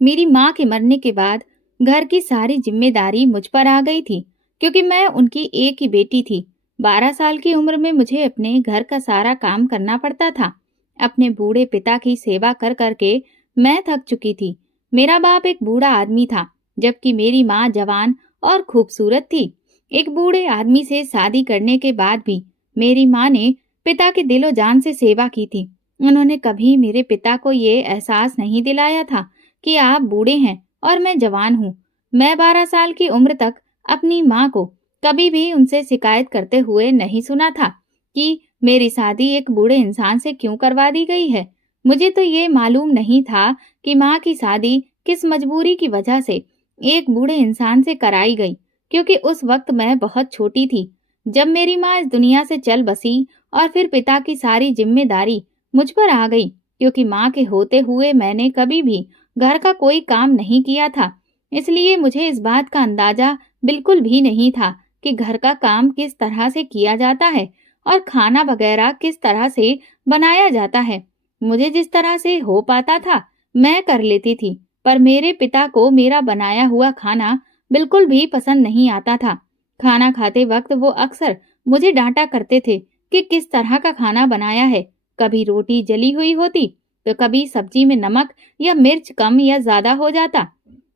मेरी माँ के मरने के बाद घर की सारी जिम्मेदारी मुझ पर आ गई थी, क्योंकि मैं उनकी एक ही बेटी थी। 12 साल की उम्र में मुझे अपने घर का सारा काम करना पड़ता था। अपने बूढ़े पिता की सेवा कर करके मैं थक चुकी थी। मेरा बाप एक बूढ़ा आदमी था, जबकि मेरी माँ जवान और खूबसूरत थी। एक बूढ़े आदमी से शादी करने के बाद भी मेरी माँ ने पिता के दिलो जान से सेवा की थी। उन्होंने कभी मेरे पिता को ये एहसास नहीं दिलाया था कि आप बूढ़े हैं और मैं जवान हूँ। मैं 12 साल की उम्र तक अपनी माँ को कभी भी उनसे शिकायत करते हुए नहीं सुना था कि मेरी शादी एक बूढ़े इंसान से क्यों करवा दी गई है। मुझे तो ये मालूम नहीं था कि माँ की शादी किस मजबूरी की वजह से एक बूढ़े इंसान से कराई गई, क्योंकि उस वक्त मैं बहुत छोटी थी जब मेरी माँ इस दुनिया से चल बसी। और फिर पिता की सारी जिम्मेदारी मुझ पर आ गई, क्योंकि माँ के होते हुए मैंने कभी भी घर का कोई काम नहीं किया था। इसलिए मुझे इस बात का अंदाजा बिल्कुल भी नहीं था कि घर का काम किस तरह से किया जाता है और खाना वगैरह किस तरह से बनाया जाता है। मुझे जिस तरह से हो पाता था मैं कर लेती थी, पर मेरे पिता को मेरा बनाया हुआ खाना बिल्कुल भी पसंद नहीं आता था। खाना खाते वक्त वो अक्सर मुझे डांटा करते थे कि किस तरह का खाना बनाया है। कभी रोटी जली हुई होती तो कभी सब्जी में नमक या मिर्च कम या ज्यादा हो जाता।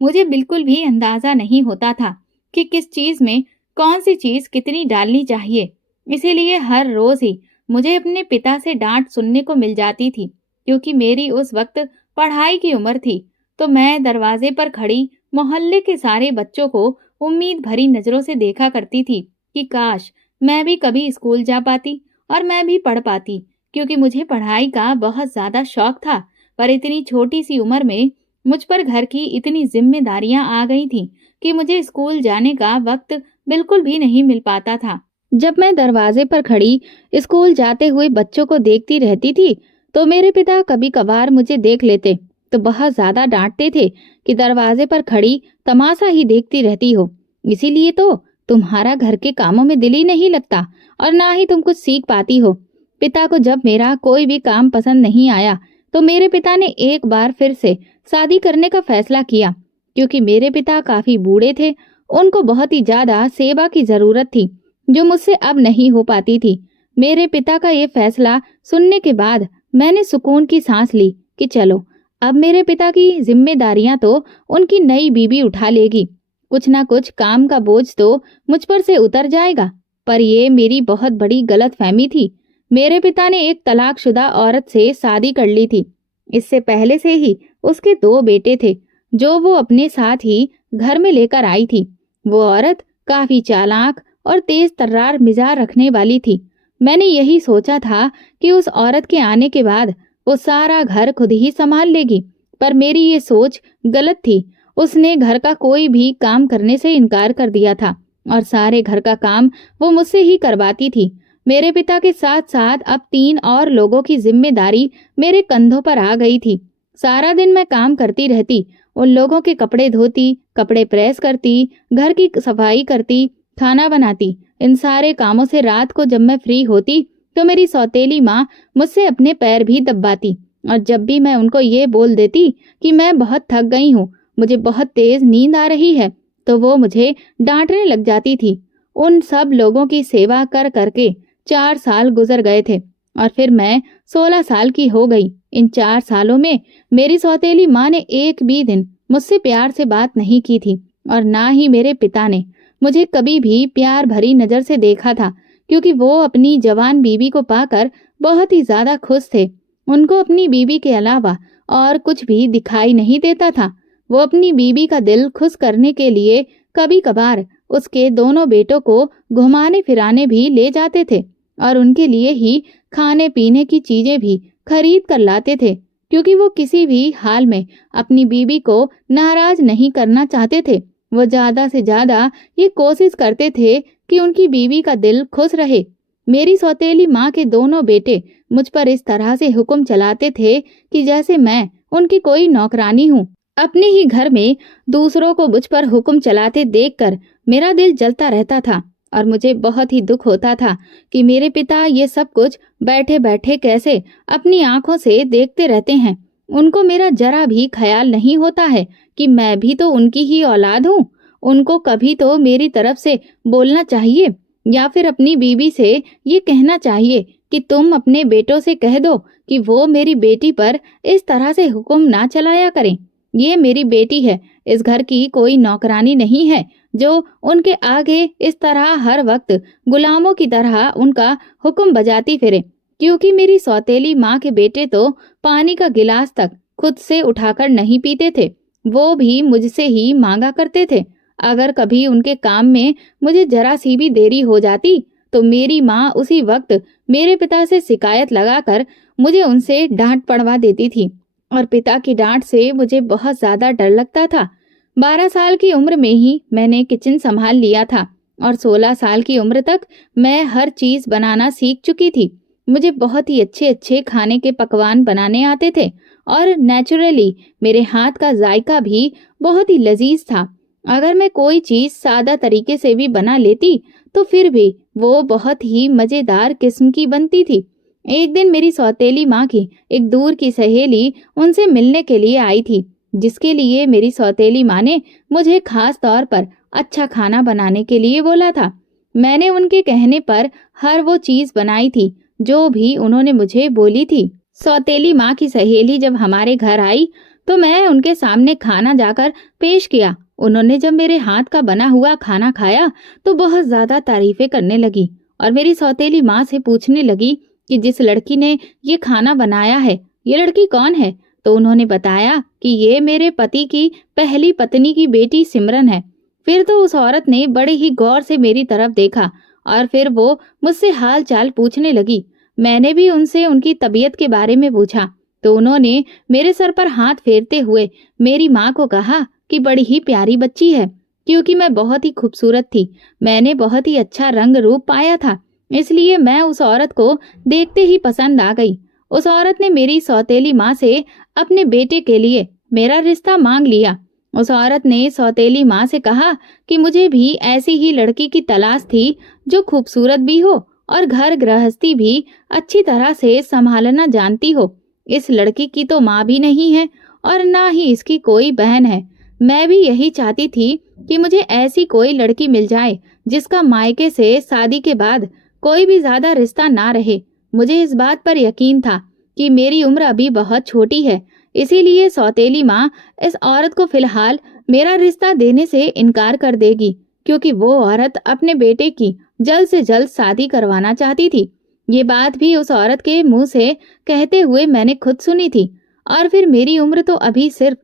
मुझे बिल्कुल भी अंदाजा नहीं होता था कि किस चीज में कौन सी चीज कितनी डालनी चाहिए। इसीलिए हर रोज ही मुझे अपने पिता से डांट सुनने को मिल जाती थी, क्योंकि मेरी उस वक्त पढ़ाई की उम्र थी। तो मैं दरवाजे पर खड़ी मोहल्ले के सारे बच्चों को उम्मीद भरी नजरों से देखा करती थी कि काश मैं भी कभी स्कूल जा पाती और मैं भी पढ़ पाती, क्योंकि मुझे पढ़ाई का बहुत ज्यादा शौक था। पर इतनी छोटी सी उम्र में मुझ पर घर की इतनी जिम्मेदारियां आ गई थीं कि मुझे स्कूल जाने का वक्त बिल्कुल भी नहीं मिल पाता था। जब मैं दरवाजे पर खड़ी स्कूल जाते हुए बच्चों को देखती रहती थी, तो मेरे पिता कभी कभार मुझे देख लेते तो बहुत ज्यादा डांटते थे कि दरवाजे पर खड़ी तमाशा ही देखती रहती हो, इसीलिए तो तुम्हारा घर के कामों में दिल ही नहीं लगता और ना ही तुम कुछ सीख पाती हो। पिता को जब मेरा कोई भी काम पसंद नहीं आया, तो मेरे पिता ने एक बार फिर से शादी करने का फैसला किया, क्योंकि मेरे पिता काफी बूढ़े थे। उनको बहुत ही ज्यादा सेवा की जरूरत थी, जो मुझसे अब नहीं हो पाती थी। मेरे पिता का ये फैसला सुनने के बाद मैंने सुकून की सांस ली कि चलो, अब मेरे पिता की जिम्मेदारियां तो उनकी नई बीवी उठा लेगी। कुछ ना कुछ काम का बोझ तो मुझ पर से उतर जाएगा। पर ये मेरी बहुत बड़ी गलतफहमी थी। मेरे पिता ने एक तलाकशुदा औरत से शादी कर ली थी। इससे पहले से ही उसके 2 बेटे थे, जो वो अपने साथ ही घर में लेकर आई थी। वो औरत काफी चालाक और तेज तर्रार मिजाज रखने वाली थी। मैंने यही सोचा था कि उस औरत के आने के बाद वो सारा घर खुद ही संभाल लेगी, पर मेरी ये सोच गलत थी। उसने घर का कोई भी काम करने से इनकार कर दिया था और सारे घर का काम वो मुझसे ही करवाती थी। मेरे पिता के साथ साथ अब 3 और लोगों की जिम्मेदारी मेरे कंधों पर आ गई थी। सारा दिन मैं काम करती रहती, उन लोगों के कपड़े धोती, कपड़े प्रेस करती, घर की सफाई करती, खाना बनाती। इन सारे कामों से रात को जब मैं फ्री होती तो मेरी सौतेली माँ मुझसे अपने पैर भी दबाती, और जब भी मैं उनको ये बोल देती कि मैं बहुत थक गई हूँ, मुझे बहुत तेज नींद आ रही है, तो वो मुझे डांटने लग जाती थी। उन सब लोगों की सेवा कर करके 4 साल गुजर गए थे और फिर मैं 16 साल की हो गई। इन 4 सालों में मेरी सौतेली माँ ने एक भी दिन मुझसे प्यार से बात नहीं की थी, और ना ही मेरे पिता ने मुझे कभी भी प्यार भरी नजर से देखा था, क्योंकि वो अपनी जवान बीवी को पाकर बहुत ही ज्यादा खुश थे। उनको अपनी बीवी के अलावा और कुछ भी दिखाई नहीं देता था। वो अपनी बीवी का दिल खुश करने के लिए कभी कभार उसके दोनों बेटों को घुमाने फिराने भी ले जाते थे और उनके लिए ही खाने पीने की चीजें भी खरीद कर लाते थे, क्योंकि वो किसी भी हाल में अपनी बीवी को नाराज नहीं करना चाहते थे। वो ज्यादा से ज्यादा ये कोशिश करते थे कि उनकी बीवी का दिल खुश रहे। मेरी सौतेली माँ के दोनों बेटे मुझ पर इस तरह से हुक्म चलाते थे कि जैसे मैं उनकी कोई नौकरानी हूँ। अपने ही घर में दूसरों को मुझ पर हुक्म चलाते देखकर मेरा दिल जलता रहता था और मुझे बहुत ही दुख होता था कि मेरे पिता ये सब कुछ बैठे बैठे कैसे अपनी आंखों से देखते रहते हैं। उनको मेरा जरा भी ख्याल नहीं होता है कि मैं भी तो उनकी ही औलाद हूँ। उनको कभी तो मेरी तरफ से बोलना चाहिए या फिर अपनी बीवी से ये कहना चाहिए कि तुम अपने बेटों से कह दो कि वो मेरी बेटी पर इस तरह से हुक्म ना चलाया करें। ये मेरी बेटी है, इस घर की कोई नौकरानी नहीं है जो उनके आगे इस तरह हर वक्त गुलामों की तरह उनका हुक्म बजाती फिरे। क्योंकि मेरी सौतेली माँ के बेटे तो पानी का गिलास तक खुद से उठाकर नहीं पीते थे, वो भी मुझसे ही मांगा करते थे। अगर कभी उनके काम में मुझे जरा सी भी देरी हो जाती तो मेरी माँ उसी वक्त मेरे पिता से शिकायत लगाकर मुझे उनसे डांट पड़वा देती थी और पिता की डांट से मुझे बहुत ज्यादा डर लगता था। 12 साल की उम्र में ही मैंने किचन संभाल लिया था और 16 साल की उम्र तक मैं हर चीज बनाना सीख चुकी थी। मुझे बहुत ही अच्छे अच्छे खाने के पकवान बनाने आते थे और नेचुरली मेरे हाथ का जायका भी बहुत ही लजीज था। अगर मैं कोई चीज सादा तरीके से भी बना लेती तो फिर भी वो बहुत ही मजेदार किस्म की बनती थी। एक दिन मेरी सौतेली माँ की एक दूर की सहेली उनसे मिलने के लिए आई थी, जिसके लिए मेरी सौतेली माँ ने मुझे खास तौर पर अच्छा खाना बनाने के लिए बोला था। मैंने उनके कहने पर हर वो चीज बनाई थी जो भी उन्होंने मुझे बोली थी। सौतेली माँ की सहेली जब हमारे घर आई तो मैं उनके सामने खाना जाकर पेश किया। उन्होंने जब मेरे हाथ का बना हुआ खाना खाया तो बहुत ज्यादा तारीफें करने लगी और मेरी सौतेली माँ से पूछने लगी कि जिस लड़की ने ये खाना बनाया है, ये लड़की कौन है? तो उन्होंने बताया कि ये मेरे पति की पहली पत्नी की बेटी सिमरन है। फिर तो उस औरत ने बड़े ही गौर से मेरी तरफ देखा और फिर वो मुझसे हाल चाल पूछने लगी। मैंने भी उनसे उनकी तबीयत के बारे में पूछा तो उन्होंने मेरे सर पर हाथ फेरते हुए मेरी माँ को कहा कि बड़ी ही प्यारी बच्ची है। क्योंकि मैं बहुत ही खूबसूरत थी, मैंने बहुत ही अच्छा रंग रूप पाया था, इसलिए मैं उस औरत को देखते ही पसंद आ गई। उस औरत ने मेरी सौतेली माँ से अपने बेटे के लिए मेरा रिश्ता मांग लिया। उस औरत ने सौतेली माँ से कहा कि मुझे भी ऐसी ही लड़की की तलाश थी जो खूबसूरत भी हो और घर गृहस्थी भी अच्छी तरह से संभालना जानती हो। इस लड़की की तो माँ भी नहीं है और ना ही इसकी कोई बहन है। मैं भी यही चाहती थी कि मुझे ऐसी कोई लड़की मिल जाए जिसका मायके से शादी के बाद कोई भी ज्यादा रिश्ता ना रहे। मुझे इस बात पर यकीन था कि मेरी उम्र अभी बहुत छोटी है, इसीलिए सौतेली माँ इस औरत को फिलहाल मेरा रिश्ता देने से इनकार कर देगी, क्योंकि वो औरत अपने बेटे की जल्द से जल्द शादी करवाना चाहती थी। ये बात भी उस औरत के मुंह से कहते हुए मैंने खुद सुनी थी। और फिर मेरी उम्र तो अभी सिर्फ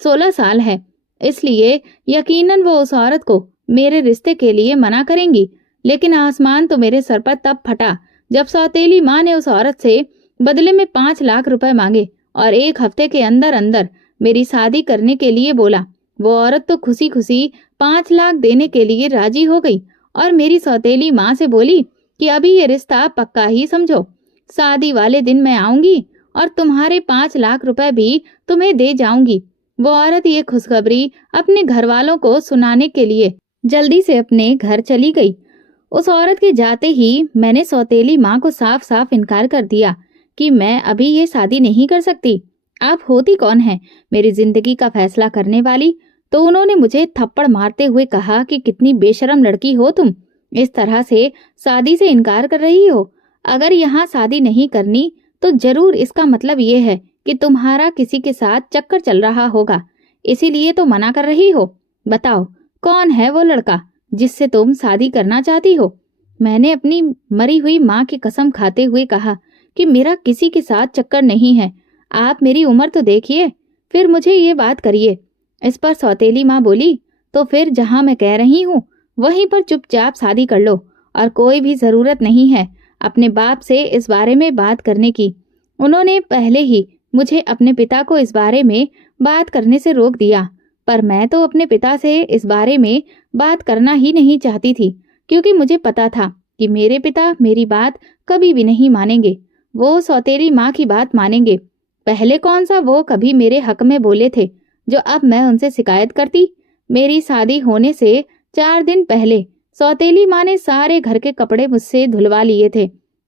16 साल है, इसलिए यकीनन वो उस औरत को मेरे रिश्ते के लिए मना करेंगी। लेकिन आसमान तो मेरे सर पर तब फटा जब सौतेली माँ ने उस औरत से बदले में 5 लाख रुपए मांगे और 1 हफ्ते के अंदर अंदर मेरी शादी करने के लिए बोला। वो औरत तो खुशी खुशी 5 लाख देने के लिए राजी हो गई और मेरी सौतेली माँ से बोली कि अभी ये रिश्ता पक्का ही समझो, शादी वाले दिन मैं आऊंगी और तुम्हारे 5 लाख रुपए भी तुम्हें दे जाऊंगी। वो औरत ये खुशखबरी अपने घर वालों को सुनाने के लिए जल्दी से अपने घर चली गई। उस औरत के जाते ही मैंने सौतेली माँ को साफ साफ इनकार कर दिया कि मैं अभी ये शादी नहीं कर सकती। आप होती कौन है मेरी जिंदगी का फैसला करने वाली? तो उन्होंने मुझे थप्पड़ मारते हुए कहा कि कितनी बेशरम लड़की हो तुम, इस तरह से शादी से इनकार कर रही हो। अगर यहाँ शादी नहीं करनी तो जरूर इसका मतलब ये है कि तुम्हारा किसी के साथ चक्कर चल रहा होगा, इसीलिए तो मना कर रही हो। बताओ कौन है वो लड़का जिससे तुम शादी करना चाहती हो? मैंने अपनी मरी हुई माँ की कसम खाते हुए कहा कि मेरा किसी के साथ चक्कर नहीं है। आप मेरी उम्र तो देखिए, फिर मुझे ये बात करिए। इस पर सौतेली माँ बोली, तो फिर जहाँ मैं कह रही हूँ वहीं पर चुपचाप शादी कर लो और कोई भी जरूरत नहीं है अपने बाप से इस बारे में बात करने की। उन्होंने पहले ही मुझे अपने पिता को इस बारे में बात करने से रोक दिया, पर मैं तो अपने पिता से इस बारे में बात करना ही नहीं चाहती थी, क्योंकि मुझे पता था कि मेरे पिता मेरी बात कभी भी नहीं मानेंगे। वो सौतेली माँ की बात मानेंगे। पहले कौन सा वो कभी मेरे हक में बोले थे जो अब मैं उनसे शिकायत करती। मेरी शादी होने से 4 दिन पहले सौतेली माँ ने सारे घर के कपड़े मुझसे धुलवा लिए थे।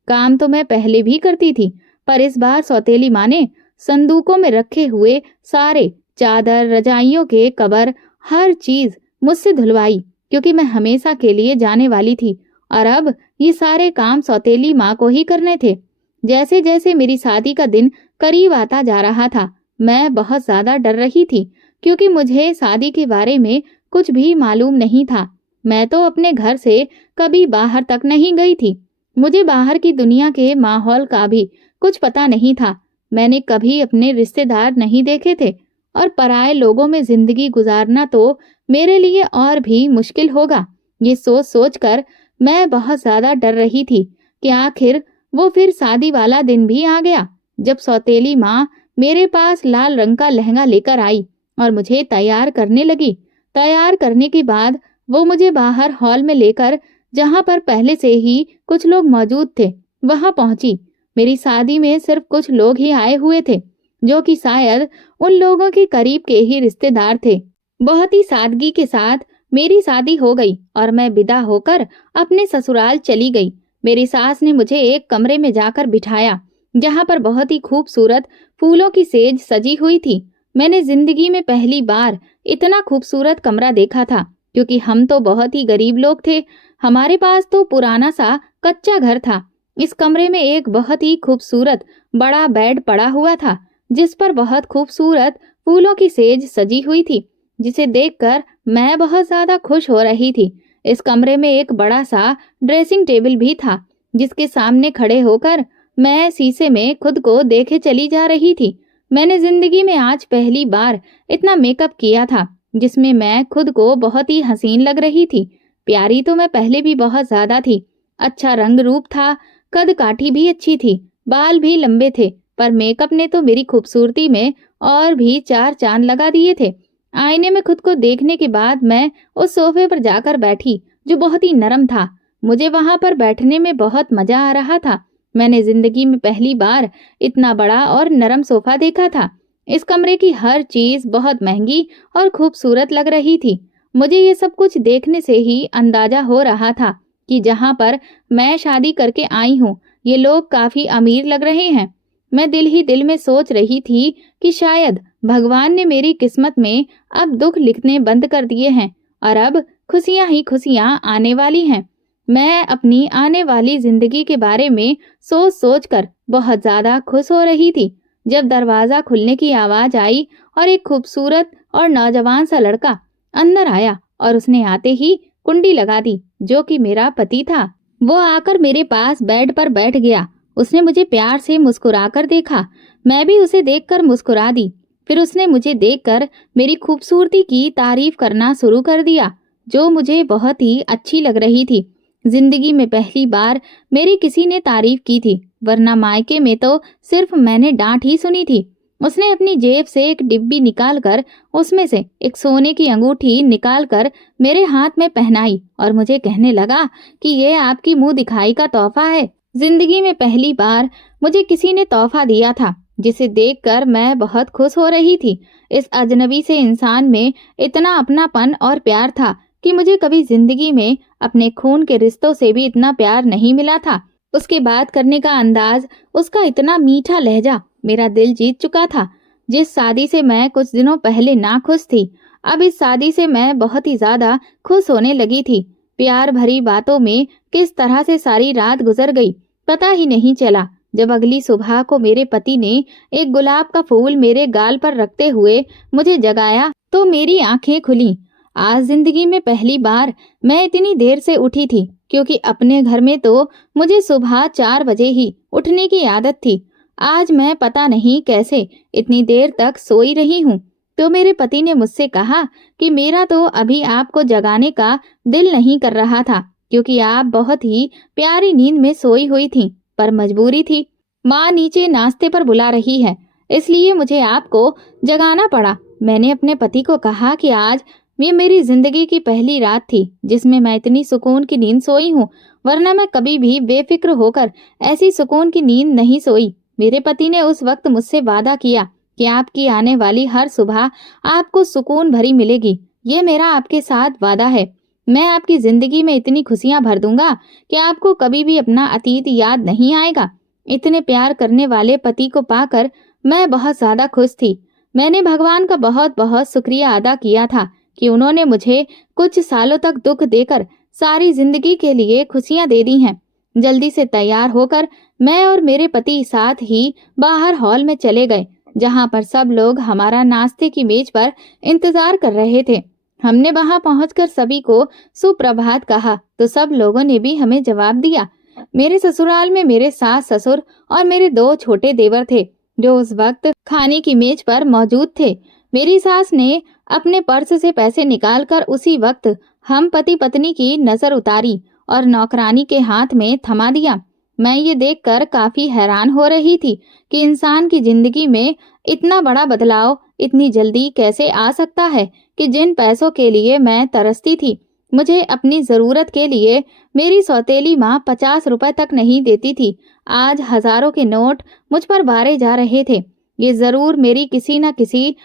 काम तो मैं पहले भी करती थी, पर इस बार सौतेली माँ ने संदूकों में रखे हुए सारे चादर, रजाइयों के कवर, हर चीज मुझसे धुलवाई, क्योंकि मैं हमेशा के लिए जाने वाली थी और अब ये सारे काम सौतेली माँ को ही करने थे। जैसे जैसे मेरी शादी का दिन करीब आता जा रहा था, मैं बहुत ज्यादा डर रही थी, क्योंकि मुझे शादी के बारे में कुछ भी मालूम नहीं था। मैं तो अपने घर से कभी बाहर तक नहीं गई थी। मुझे बाहर की दुनिया के माहौल का भी कुछ पता नहीं था। मैंने कभी अपने रिश्तेदार नहीं देखे थे और पराए लोगों में जिंदगी गुजारना तो मेरे लिए और भी मुश्किल होगा। ये सोच सोच कर मैं बहुत ज्यादा डर रही थी कि आखिर वो फिर शादी वाला दिन भी आ गया, जब सौतेली माँ मेरे पास लाल रंग का लहंगा लेकर आई और मुझे तैयार करने लगी। तैयार करने के बाद वो मुझे बाहर हॉल में लेकर, जहां पर पहले से ही कुछ लोग मौजूद थे, वहां पहुंची। मेरी शादी में सिर्फ कुछ लोग ही आए हुए थे, जो कि शायद उन लोगों के करीब के ही रिश्तेदार थे। बहुत ही सादगी के साथ मेरी शादी हो गई और मैं विदा होकर अपने ससुराल चली गई। मेरी सास ने मुझे एक कमरे में जाकर बिठाया, जहां पर बहुत ही खूबसूरत फूलों की सेज सजी हुई थी। मैंने जिंदगी में पहली बार इतना खूबसूरत कमरा देखा था, क्योंकि हम तो बहुत ही गरीब लोग थे। हमारे पास तो पुराना सा कच्चा घर था। इस कमरे में एक बहुत ही खूबसूरत बड़ा बेड पड़ा हुआ था, जिस पर बहुत खूबसूरत फूलों की सेज सजी हुई थी, जिसे देखकर मैं बहुत ज्यादा खुश हो रही थी। इस कमरे में एक बड़ा सा ड्रेसिंग टेबल भी था, जिसके सामने खड़े होकर मैं शीशे में खुद को देखे चली जा रही थी। मैंने जिंदगी में आज पहली बार इतना मेकअप किया था, जिसमें मैं खुद को बहुत ही हसीन लग रही थी। प्यारी तो मैं पहले भी बहुत ज्यादा थी। अच्छा रंग रूप था, कद काठी भी अच्छी थी, बाल भी लंबे थे, पर मेकअप ने तो मेरी खूबसूरती में और भी चार चांद लगा दिए थे। आईने में खुद को देखने के बाद मैं उस सोफे पर जाकर बैठी, जो बहुत ही नरम था। मुझे वहां पर बैठने में बहुत मजा आ रहा था। मैंने जिंदगी में पहली बार इतना बड़ा और नरम सोफा देखा था। इस कमरे की हर चीज बहुत महंगी और खूबसूरत लग रही थी। मुझे ये सब कुछ देखने से ही अंदाजा हो रहा था कि जहां पर मैं शादी करके आई हूँ, ये लोग काफी अमीर लग रहे हैं। मैं दिल ही दिल में सोच रही थी कि शायद भगवान ने मेरी किस्मत में अब दुख लिखने बंद कर दिए हैं और अब खुशियां ही खुशियां आने वाली हैं। मैं अपनी आने वाली जिंदगी के बारे में सोच सोच कर बहुत ज्यादा खुश हो रही थी, जब दरवाजा खुलने की आवाज आई और एक खूबसूरत और नौजवान सा लड़का अंदर आया और उसने आते ही कुंडी लगा दी, जो कि मेरा पति था। वो आकर मेरे पास बेड पर बैठ गया। उसने मुझे प्यार से मुस्कुराकर देखा। मैं भी उसे देखकर मुस्कुरा दी। फिर उसने मुझे देखकर मेरी खूबसूरती की तारीफ करना शुरू कर दिया, जो मुझे बहुत ही अच्छी लग रही थी। जिंदगी में पहली बार मेरी किसी ने तारीफ की थी, वरना मायके में तो सिर्फ मैंने डांट ही सुनी थी। उसने अपनी जेब से एक डिब्बी निकालकर उसमें से एक सोने की अंगूठी निकालकर मेरे हाथ में पहनाई और मुझे कहने लगा कि ये आपकी मुंह दिखाई का तोहफा है। जिंदगी में पहली बार मुझे किसी ने तोहफा दिया था, जिसे देखकर मैं बहुत खुश हो रही थी। इस अजनबी से इंसान में इतना अपनापन और प्यार था कि मुझे कभी जिंदगी में अपने खून के रिश्तों से भी इतना प्यार नहीं मिला था। उसके बात करने का अंदाज, उसका इतना मीठा लहजा मेरा दिल जीत चुका था। जिस शादी से मैं कुछ दिनों पहले नाखुश थी, अब इस शादी से मैं बहुत ही ज्यादा खुश होने लगी थी। प्यार भरी बातों में किस तरह से सारी रात गुजर गई पता ही नहीं चला। जब अगली सुबह को मेरे पति ने एक गुलाब का फूल मेरे गाल पर रखते हुए मुझे जगाया, तो मेरी आंखें खुली। आज जिंदगी में पहली बार मैं इतनी देर से उठी थी, क्योंकि अपने घर में तो मुझे सुबह 4 बजे ही उठने की आदत थी। आज मैं पता नहीं कैसे इतनी देर तक सोई रही हूँ। तो मेरे पति ने मुझसे कहा कि मेरा तो अभी आपको जगाने का दिल नहीं कर रहा था, क्योंकि आप बहुत ही प्यारी नींद में सोई हुई थी, पर मजबूरी थी। माँ नीचे नाश्ते पर बुला रही है, इसलिए मुझे आपको जगाना पड़ा। मैंने अपने पति को कहा कि आज ये मेरी जिंदगी की पहली रात थी जिसमें मैं इतनी सुकून की नींद सोई हूँ, वरना मैं कभी भी बेफिक्र होकर ऐसी सुकून की नींद नहीं सोई। मेरे पति ने उस वक्त मुझसे वादा किया कि आपकी आने वाली हर सुबह आपको सुकून भरी मिलेगी। ये मेरा आपके साथ वादा है। मैं आपकी जिंदगी में इतनी खुशियां भर दूंगा कि आपको कभी भी अपना अतीत याद नहीं आएगा। इतने प्यार करने वाले पति को पाकर मैं बहुत ज़्यादा खुश थी। मैंने भगवान का बहुत बहुत शुक्रिया अदा किया था कि उन्होंने मुझे कुछ सालों तक दुख देकर सारी जिंदगी के लिए खुशियां दे दी हैं। जल्दी से तैयार होकर मैं और मेरे पति साथ ही बाहर हॉल में चले गए, जहां पर सब लोग हमारा नाश्ते की मेज पर इंतजार कर रहे थे। हमने वहां पहुंचकर सभी को सुप्रभात कहा तो सब लोगों ने भी हमें जवाब दिया। मेरे ससुराल में मेरे सास ससुर और मेरे 2 छोटे देवर थे, जो उस वक्त खाने की मेज पर मौजूद थे। मेरी सास ने अपने पर्स से पैसे निकालकर उसी वक्त हम पति पत्नी की नजर उतारी और नौकरानी के हाथ में थमा दिया। मैं ये देखकर काफी हैरान हो रही थी कि इंसान की जिंदगी में इतना बड़ा बदलाव इतनी जल्दी कैसे आ सकता है कि जिन पैसों के लिए मैं तरसती थी, मुझे अपनी जरूरत के लिए मेरी सौतेली माँ 50 रुपए तक नहीं देती थी, आज हजारों के नोट मुझ पर बारे जा रहे थे। ये जरूर मेरी किसी न किसी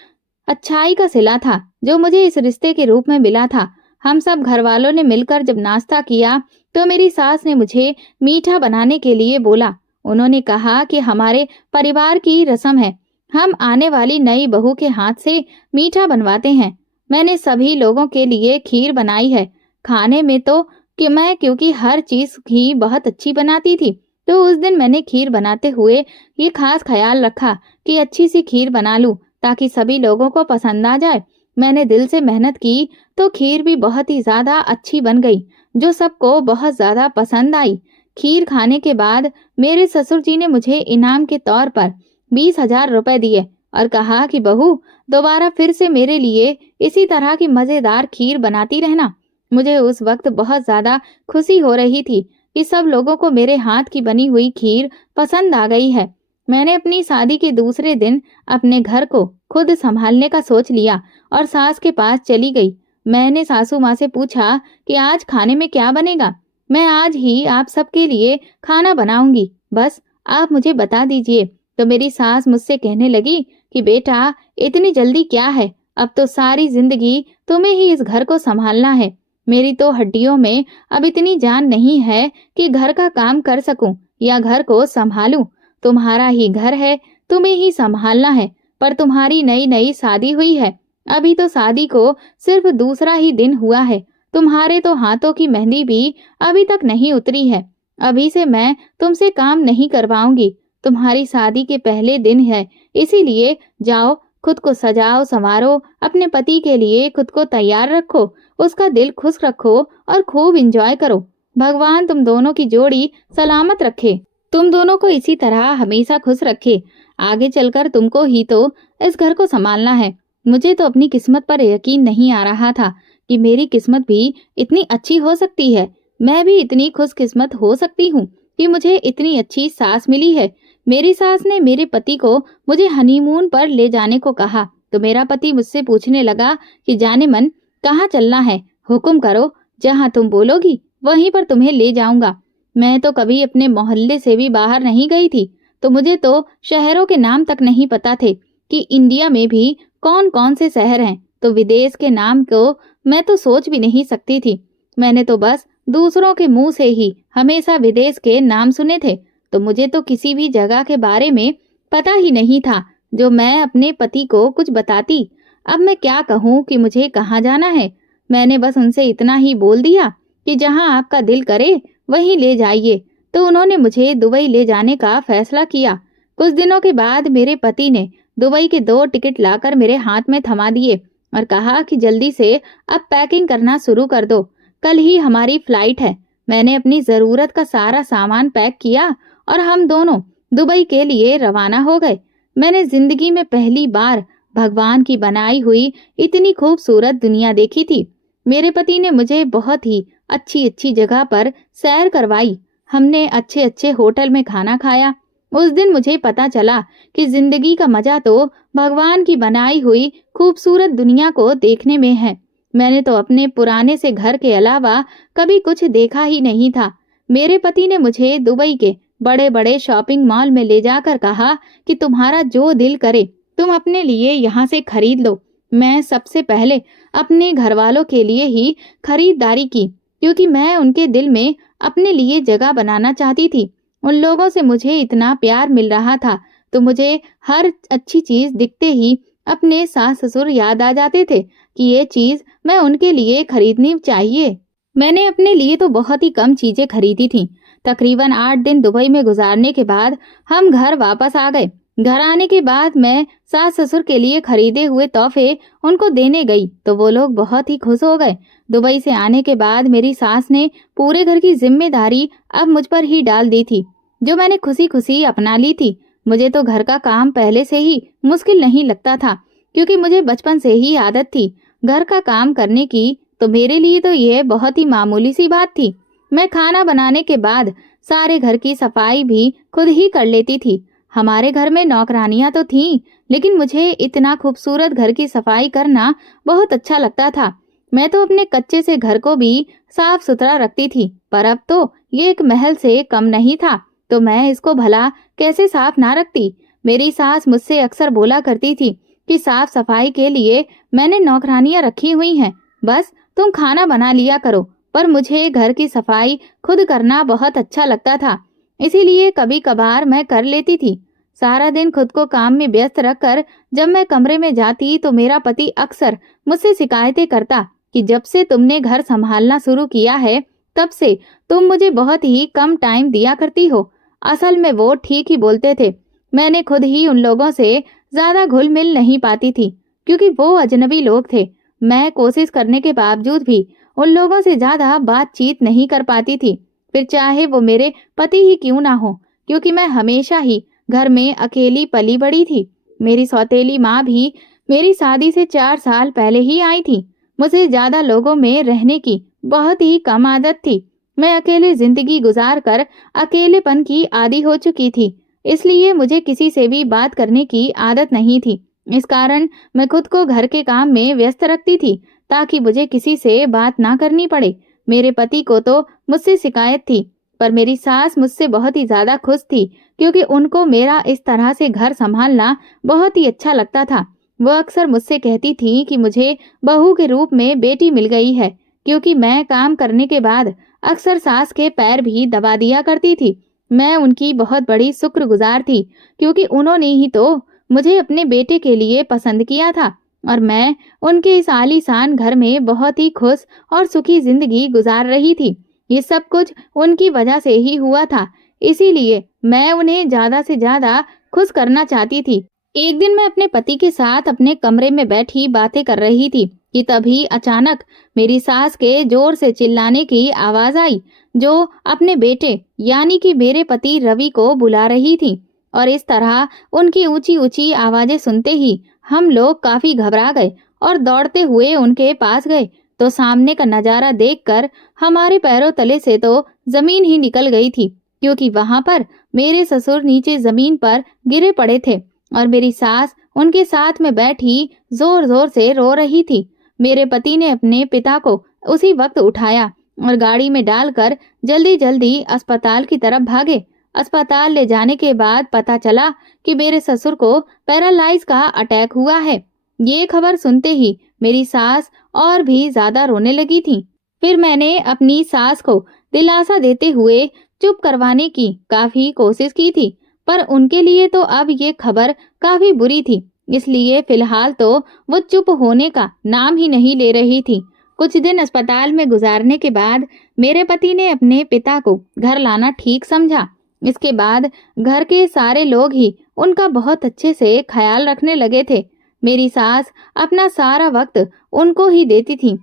अच्छाई का सिला था जो मुझे इस रिश्ते के रूप में मिला था। हम सब घर वालों ने मिलकर जब नाश्ता किया तो मेरी सास ने मुझे मीठा बनाने के लिए बोला। उन्होंने कहा कि हमारे परिवार की रस्म है, हम आने वाली नई बहू के हाथ से मीठा बनवाते हैं। मैंने सभी लोगों के लिए खीर बनाई है। खाने में तो कि मैं क्योंकि हर चीज ही बहुत अच्छी बनाती थी, तो उस दिन मैंने खीर बनाते हुए ये खास ख्याल रखा कि अच्छी सी खीर बना लूं ताकि सभी लोगों को पसंद आ जाए। मैंने दिल से मेहनत की तो खीर भी बहुत ही ज्यादा अच्छी बन गई, जो सबको बहुत ज्यादा पसंद आई। खीर खाने के बाद मेरे ससुर जी ने मुझे इनाम के तौर पर 20,000 रुपए दिए और कहा कि बहू, दोबारा फिर से मेरे लिए इसी तरह की मजेदार खीर बनाती रहना। मुझे उस वक्त बहुत ज्यादा खुशी हो रही थी कि सब लोगों को मेरे हाथ की बनी हुई खीर पसंद आ गई है। मैंने अपनी शादी के दूसरे दिन अपने घर को खुद संभालने का सोच लिया और सास के पास चली गई। मैंने सासू माँ से पूछा कि आज खाने में क्या बनेगा। मैं आज ही आप सबके लिए खाना बनाऊंगी, बस आप मुझे बता दीजिए। तो मेरी सास मुझसे कहने लगी कि बेटा, इतनी जल्दी क्या है, अब तो सारी जिंदगी तुम्हें ही इस घर को संभालना है। मेरी तो हड्डियों में अब इतनी जान नहीं है कि घर का काम कर सकूं या घर को संभालूं। तुम्हारा ही घर है, तुम्हें ही संभालना है, पर तुम्हारी नई नई शादी हुई है, अभी तो शादी को सिर्फ दूसरा ही दिन हुआ है। तुम्हारे तो हाथों की मेहंदी भी अभी तक नहीं उतरी है। अभी से मैं तुमसे काम नहीं करवाऊंगी। तुम्हारी शादी के पहले दिन है, इसीलिए जाओ, खुद को सजाओ संवारो, अपने पति के लिए खुद को तैयार रखो, उसका दिल खुश रखो और खूब एंजॉय करो। भगवान तुम दोनों की जोड़ी सलामत रखे, तुम दोनों को इसी तरह हमेशा खुश रखे। आगे चलकर तुमको ही तो इस घर को संभालना है। मुझे तो अपनी किस्मत पर यकीन नहीं आ रहा था कि मेरी किस्मत भी इतनी अच्छी हो सकती है। मैं भी इतनी खुशकिस्मत हो सकती हूँ कि मुझे इतनी अच्छी सास मिली है। मेरी सास ने मेरे पति को मुझे हनीमून पर ले जाने को कहा तो मेरा पति मुझसे पूछने लगा कि जाने मन, कहाँ चलना है, हुक्म करो, जहाँ तुम बोलोगी वहीं पर तुम्हें ले जाऊंगा। मैं तो कभी अपने मोहल्ले से भी बाहर नहीं गई थी, तो मुझे तो शहरों के नाम तक नहीं पता थे कि इंडिया में भी कौन कौन से शहर हैं, तो विदेश के नाम को मैं तो सोच भी नहीं सकती थी। मैंने तो बस दूसरों के मुंह से ही हमेशा विदेश के नाम सुने थे, तो मुझे तो किसी भी जगह के बारे में पता ही नहीं था जो मैं अपने पति को कुछ बताती। अब मैं क्या कहूँ कि मुझे कहाँ जाना है। मैंने बस उनसे इतना ही बोल दिया कि जहाँ आपका दिल करे वहीं ले जाइए, तो उन्होंने मुझे दुबई ले जाने का फैसला किया। कुछ दिनों के बाद मेरे पति ने दुबई के 2 टिकट लाकर मेरे हाथ में थमा दिए और कहा कि जल्दी से अब पैकिंग करना शुरू कर दो, कल ही हमारी फ्लाइट है। मैंने अपनी जरूरत का सारा सामान पैक किया और हम दोनों दुबई के लिए रवाना हो गए। मैंने जिंदगी में पहली बार भगवान की बनाई हुई इतनी खूबसूरत दुनिया देखी थी। मेरे पति ने मुझे बहुत ही अच्छी अच्छी जगह पर सैर करवाई। हमने अच्छे अच्छे होटल में खाना खाया। उस दिन मुझे पता चला कि जिंदगी का मजा तो भगवान की बनाई हुई खूबसूरत दुनिया को देखने में है। मैंने तो अपने पुराने से घर के अलावा कभी कुछ देखा ही नहीं था। मेरे पति ने मुझे दुबई के बड़े बड़े शॉपिंग मॉल में ले जाकर कहा कि तुम्हारा जो दिल करे तुम अपने लिए यहाँ से खरीद लो। मैं सबसे पहले अपने घर वालों के लिए ही खरीदारी की, क्योंकि मैं उनके दिल में अपने लिए जगह बनाना चाहती थी। उन लोगों से मुझे इतना प्यार मिल रहा था तो मुझे हर अच्छी चीज दिखते ही अपने सास ससुर याद आ जाते थे कि ये चीज मैं उनके लिए खरीदनी चाहिए। मैंने अपने लिए तो बहुत ही कम चीजें खरीदी थी। तकरीबन 8 दिन दुबई में गुजारने के बाद हम घर वापस आ गए। घर आने के बाद मैं सास ससुर के लिए खरीदे हुए तोहफे उनको देने गई तो वो लोग बहुत ही खुश हो गए। दुबई से आने के बाद मेरी सास ने पूरे घर की जिम्मेदारी अब मुझ पर ही डाल दी थी, जो मैंने खुशी खुशी अपना ली थी। मुझे तो घर का काम पहले से ही मुश्किल नहीं लगता था, क्योंकि मुझे बचपन से ही आदत थी घर का काम करने की, तो मेरे लिए तो यह बहुत ही मामूली सी बात थी। मैं खाना बनाने के बाद सारे घर की सफाई भी खुद ही कर लेती थी। हमारे घर में नौकरानियां तो थीं, लेकिन मुझे इतना खूबसूरत घर की सफाई करना बहुत अच्छा लगता था। मैं तो अपने कच्चे से घर को भी साफ सुथरा रखती थी, पर अब तो ये एक महल से कम नहीं था, तो मैं इसको भला कैसे साफ ना रखती। मेरी सास मुझसे अक्सर बोला करती थी कि साफ सफाई के लिए मैंने नौकरानियां रखी हुई हैं, बस तुम खाना बना लिया करो। पर मुझे घर की सफाई खुद करना बहुत अच्छा लगता था, इसीलिए कभी कभार मैं कर लेती थी। सारा दिन खुद को काम में व्यस्त रखकर जब मैं कमरे में जाती तो मेरा पति अक्सर मुझसे शिकायतें करता कि जब से तुमने घर संभालना शुरू किया है तब से तुम मुझे बहुत ही कम टाइम दिया करती हो। असल में वो ठीक ही बोलते थे। मैंने खुद ही उन लोगों से ज्यादा घुल मिल नहीं पाती थी, क्योंकि वो अजनबी लोग थे। मैं कोशिश करने के बावजूद भी उन लोगों से ज्यादा बातचीत नहीं कर पाती थी, फिर चाहे वो मेरे पति ही क्यों ना हो, क्योंकि मैं हमेशा ही घर में अकेली पली बड़ी थी। मेरी सौतेली माँ भी मेरी शादी से 4 साल पहले ही आई थी। मुझे ज्यादा लोगों में रहने की बहुत ही कम आदत थी। मैं अकेले जिंदगी गुजार कर अकेलेपन की आदी हो चुकी थी, इसलिए मुझे किसी से भी बात करने की आदत नहीं थी। इस कारण मैं खुद को घर के काम में व्यस्त रखती थी, ताकि मुझे किसी से बात ना करनी पड़े। मेरे पति को तो मुझसे शिकायत थी, पर मेरी सास मुझसे बहुत ही ज्यादा खुश थी, क्योंकि उनको मेरा इस तरह से घर संभालना बहुत ही अच्छा लगता था। वो अक्सर मुझसे कहती थी कि मुझे बहू के रूप में बेटी मिल गई है, क्योंकि मैं काम करने के बाद अक्सर सास के पैर भी दबा दिया करती थी। मैं उनकी बहुत बड़ी शुक्रगुजार थी, क्योंकि उन्होंने ही तो मुझे अपने बेटे के लिए पसंद किया था, और मैं उनके इस आलीशान घर में बहुत ही खुश और सुखी जिंदगी गुजार रही थी। ये सब कुछ उनकी वजह से ही हुआ था, इसीलिए मैं उन्हें ज्यादा से ज्यादा खुश करना चाहती थी। एक दिन मैं अपने पति के साथ अपने कमरे में बैठी बातें कर रही थी कि तभी अचानक मेरी सास के जोर से चिल्लाने की आवाज आई, जो अपने बेटे यानी कि मेरे पति रवि को बुला रही थी। और इस तरह उनकी ऊंची ऊंची आवाजें सुनते ही हम लोग काफी घबरा गए और दौड़ते हुए उनके पास गए, तो सामने का नजारा देखकर हमारे पैरों तले से तो जमीन ही निकल गई थी, क्योंकि वहां पर मेरे ससुर नीचे जमीन पर गिरे पड़े थे और मेरी सास उनके साथ में बैठी जोर जोर से रो रही थी। मेरे पति ने अपने पिता को उसी वक्त उठाया और गाड़ी में डालकर जल्दी जल्दी अस्पताल की तरफ भागे। अस्पताल ले जाने के बाद पता चला कि मेरे ससुर को पैरालाइज का अटैक हुआ है। ये खबर सुनते ही मेरी सास और भी ज्यादा रोने लगी थी। फिर मैंने अपनी सास को दिलासा देते हुए चुप करवाने की काफी कोशिश की थी, पर उनके लिए तो अब ये खबर काफी बुरी थी, इसलिए फिलहाल तो वो चुप होने का नाम ही नहीं ले रही थी। कुछ दिन अस्पताल में गुजारने के बाद मेरे पति ने अपने पिता को घर लाना ठीक समझा। इसके बाद घर के सारे लोग ही उनका बहुत अच्छे से ख्याल रखने लगे थे। मेरी सास अपना सारा वक्त उनको ही देती थी,